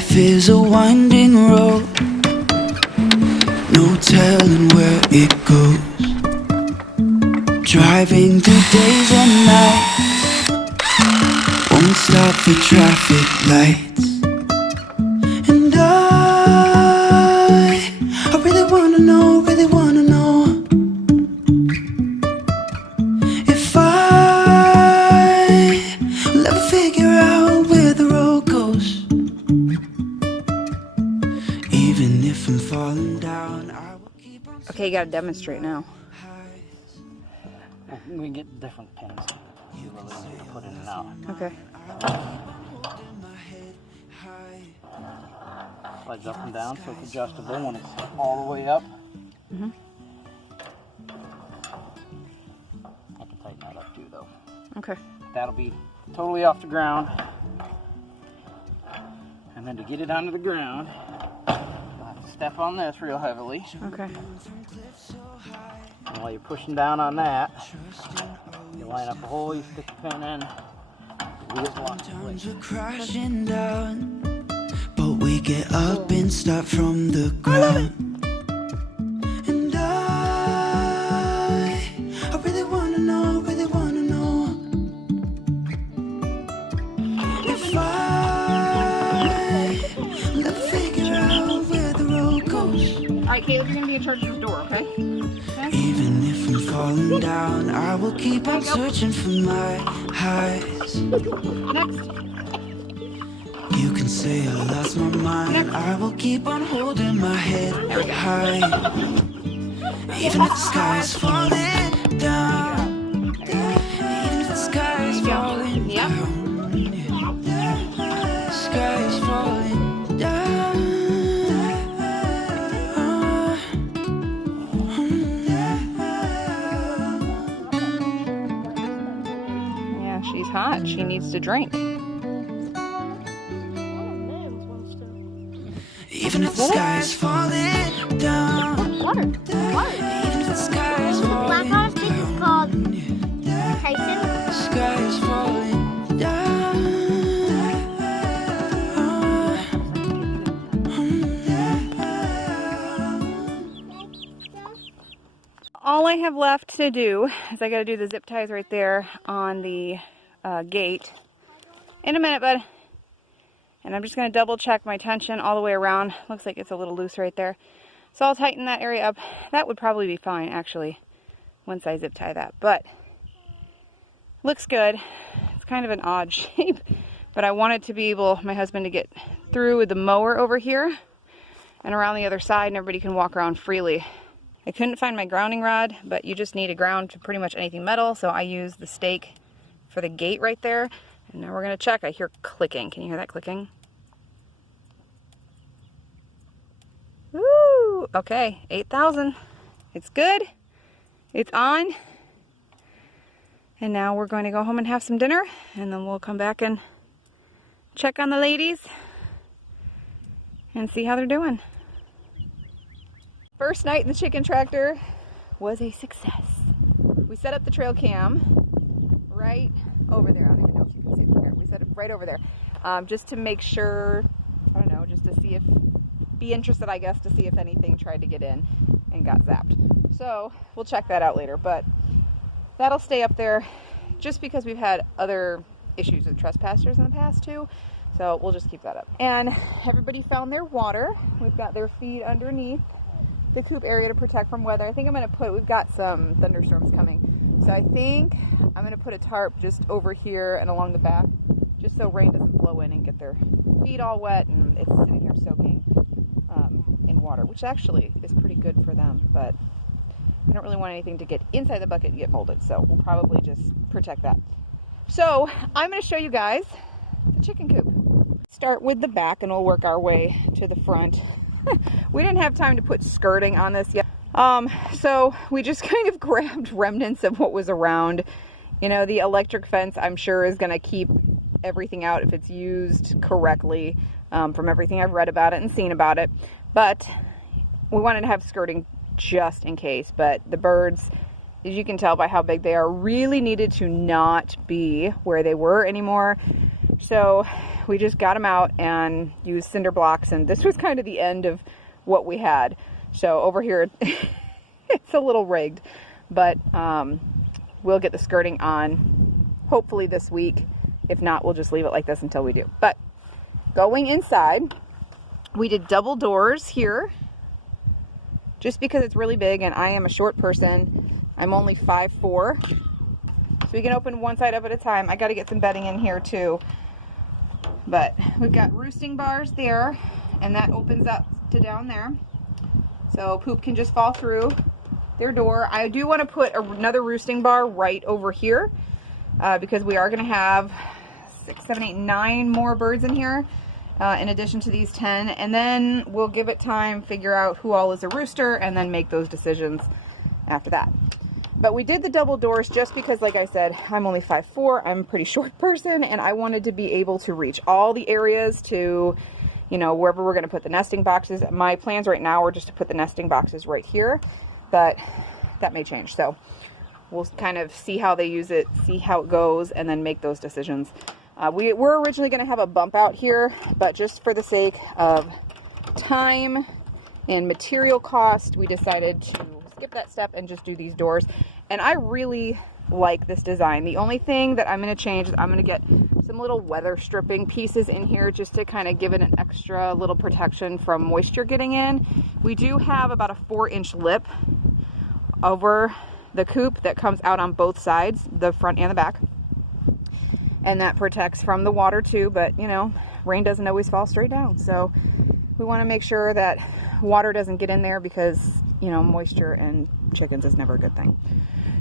Life is a winding road, no telling where it goes. Driving through days and nights, won't stop for traffic lights. And I really wanna know, if I will ever figure out where the road goes. Even if I'm falling down, I will keep on. Okay, you gotta demonstrate now. We can get different pins. You really need to put in and out. Okay. Slides up and down, so it's adjustable when it's all the way up. Mm-hmm. I can tighten that up too, though. Okay. That'll be totally off the ground. And then to get it onto the ground, you'll have to step on this real heavily. Okay. And while you're pushing down on that, you line up a hole, you stick the pin in, the wheels lock in place. We're crashing down, but we get up and start from the ground. And I really wanna know, if I will ever figure out where the road goes. Alright, Caleb, you're gonna be in charge of this door, okay? Even if I'm falling down, I will keep on searching for my highs. Next. You can say I lost my mind, I will keep on holding my head high. Even if the sky is falling down, even if the sky is falling down, the sky is falling down. Yeah, she's hot. She needs to drink. Even if the sky is falling down, Water. even if the sky is Black falling Ops is called Tyson. the sky is falling down. All I have left to do is I gotta do the zip ties right there on the gate. In a minute, bud. And I'm just gonna double check my tension all the way around. Looks like it's a little loose right there. So I'll tighten that area up. That would probably be fine, actually, once I zip tie that. But looks good. It's kind of an odd shape, but I wanted to be able, my husband, to get through with the mower over here and around the other side, and everybody can walk around freely. I couldn't find my grounding rod, but you just need a ground to pretty much anything metal, so I used the stake for the gate right there. And now we're gonna check. I hear clicking. Can you hear that clicking? Woo! Okay, 8,000. It's good. It's on. And now we're going to go home and have some dinner, and then we'll come back and check on the ladies and see how they're doing. First night in the chicken tractor was a success. We set up the trail cam right over there. I don't even know if you can see it from here. We set it right over there, just to make sure, I don't know, just to see if, be interested, I guess, to see if anything tried to get in and got zapped. So we'll check that out later, but that'll stay up there just because we've had other issues with trespassers in the past too. So we'll just keep that up. And everybody found their water. We've got their feet underneath the coop area to protect from weather. I think I'm going to put, we've got some thunderstorms coming. So I think I'm going to put a tarp just over here and along the back, just so rain doesn't blow in and get their feet all wet and it's sitting there soaking in water, which actually is pretty good for them. But I don't really want anything to get inside the bucket and get molded. So we'll probably just protect that. So I'm going to show you guys the chicken coop. Start with the back and we'll work our way to the front. We didn't have time to put skirting on this yet. So we just kind of grabbed remnants of what was around. You know, the electric fence, I'm sure, is going to keep everything out if it's used correctly, from everything I've read about it and seen about it. But we wanted to have skirting just in case. But the birds, as you can tell by how big they are, really needed to not be where they were anymore. So we just got them out and used cinder blocks, and this was kind of the end of what we had. So over here, it's a little rigged, but we'll get the skirting on hopefully this week. If not, we'll just leave it like this until we do. But going inside, we did double doors here just because it's really big and I am a short person. I'm only 5'4", so we can open one side up at a time. I got to get some bedding in here too. But we've got roosting bars there, and that opens up to down there. So Poop can just fall through their door. I do want to put another roosting bar right over here because we are going to have 6, 7, 8, 9 more birds in here in addition to these 10. And then we'll give it time, figure out who all is a rooster, and then make those decisions after that. But we did the double doors just because, like I said, I'm only 5'4", I'm a pretty short person, and I wanted to be able to reach all the areas to, you know, wherever we're going to put the nesting boxes. My plans right now are just to put the nesting boxes right here, but that may change. So we'll kind of see how they use it, see how it goes, and then make those decisions. We were originally going to have a bump out here, but just for the sake of time and material cost, we decided to skip that step and just do these doors. And I really like this design. The only thing that I'm going to change is I'm going to get some little weather stripping pieces in here just to kind of give it an extra little protection from moisture getting in. We do have about a 4-inch lip over the coop that comes out on both sides, the front and the back, and that protects from the water too. But you know, rain doesn't always fall straight down, so we want to make sure that water doesn't get in there because, you know, moisture and chickens is never a good thing.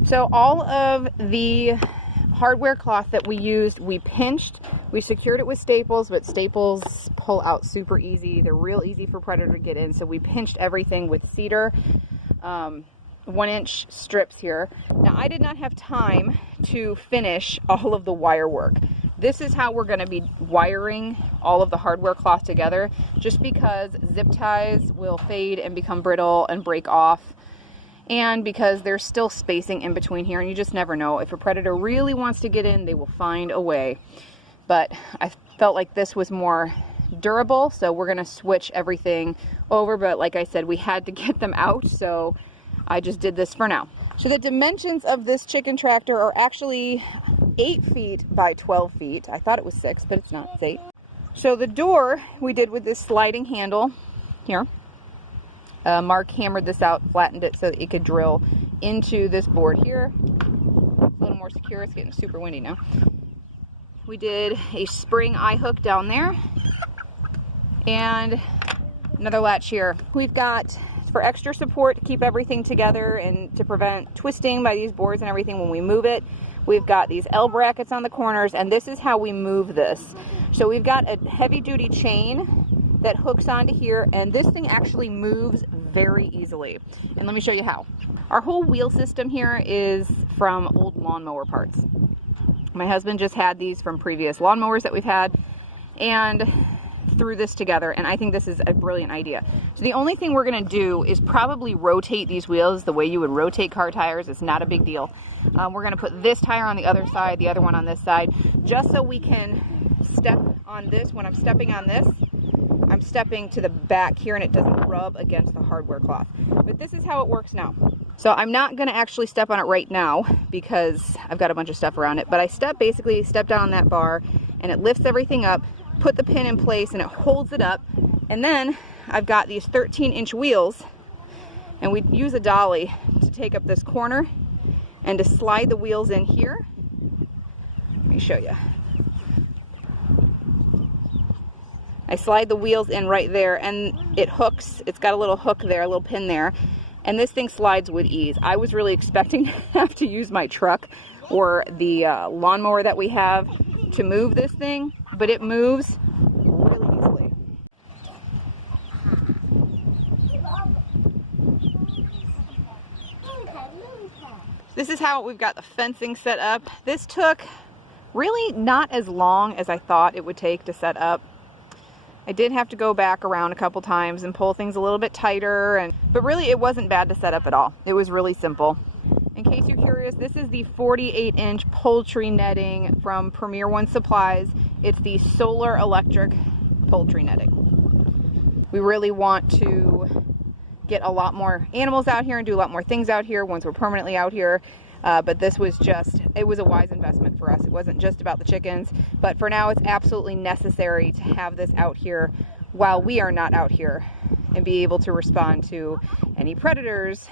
So all of the hardware cloth that we used, we pinched. We secured it with staples, but staples pull out super easy. They're real easy for predator to get in. So we pinched everything with cedar, 1-inch strips here. Now I did not have time to finish all of the wire work. This is how we're going to be wiring all of the hardware cloth together, just because zip ties will fade and become brittle and break off, and because there's still spacing in between here, and you just never know. If a predator really wants to get in, they will find a way. But I felt like this was more durable, so we're going to switch everything over. But like I said, we had to get them out, so I just did this for now. So the dimensions of this chicken tractor are actually 8 feet by 12 feet. I thought it was 6, but it's not. It's 8. So the door we did with this sliding handle here. Mark hammered this out, flattened it so that it could drill into this board here. It's a little more secure. It's getting super windy now. We did a spring eye hook down there and another latch here. We've got, for extra support to keep everything together and to prevent twisting by these boards and everything when we move it, we've got these L brackets on the corners, and this is how we move this. So we've got a heavy duty chain that hooks onto here, and this thing actually moves very easily. And let me show you how. Our whole wheel system here is from old lawnmower parts. My husband just had these from previous lawnmowers that we've had and threw this together, and I think this is a brilliant idea. So the only thing we're going to do is probably rotate these wheels the way you would rotate car tires. It's not a big deal. We're going to put this tire on the other side, the other one on this side, just so we can step on this. When I'm stepping on this, I'm stepping to the back here and it doesn't rub against the hardware cloth. But this is how it works now. So I'm not going to actually step on it right now because I've got a bunch of stuff around it, but I basically step down on that bar and it lifts everything up, put the pin in place, and it holds it up. And then I've got these 13-inch wheels, and we use a dolly to take up this corner and to slide the wheels in here. Let me show you. I slide the wheels in right there and it hooks. It's got a little hook there, a little pin there, and this thing slides with ease. I was really expecting to have to use my truck or the lawnmower that we have to move this thing, but it moves really easily. This is how we've got the fencing set up. This took really not as long as I thought it would take to set up. I did have to go back around a couple times and pull things a little bit tighter, but really it wasn't bad to set up at all. It was really simple. In case you're curious, this is the 48-inch poultry netting from Premier One Supplies. It's the solar electric poultry netting. We really want to get a lot more animals out here and do a lot more things out here once we're permanently out here. But this was it was a wise investment for us. It wasn't just about the chickens, but for now it's absolutely necessary to have this out here while we are not out here and be able to respond to any predators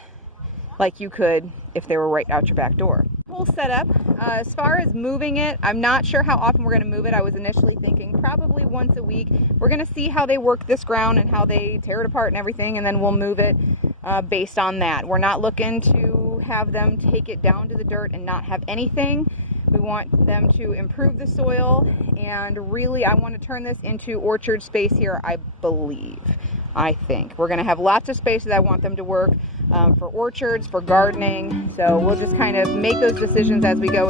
like you could if they were right out your back door. Whole setup, as far as moving it, I'm not sure how often we're going to move it. I was initially thinking probably once a week. We're going to see how they work this ground and how they tear it apart and everything, and then we'll move it based on that. We're not looking to have them take it down to the dirt and not have anything. We want them to improve the soil, and really I want to turn this into orchard space here, I think. We're going to have lots of spaces I want them to work for orchards, for gardening, so we'll just kind of make those decisions as we go.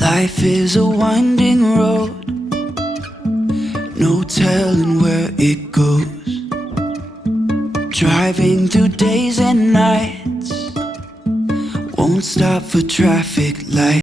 Life is a winding road, no telling where it goes. Driving through days and nights, won't stop for traffic lights.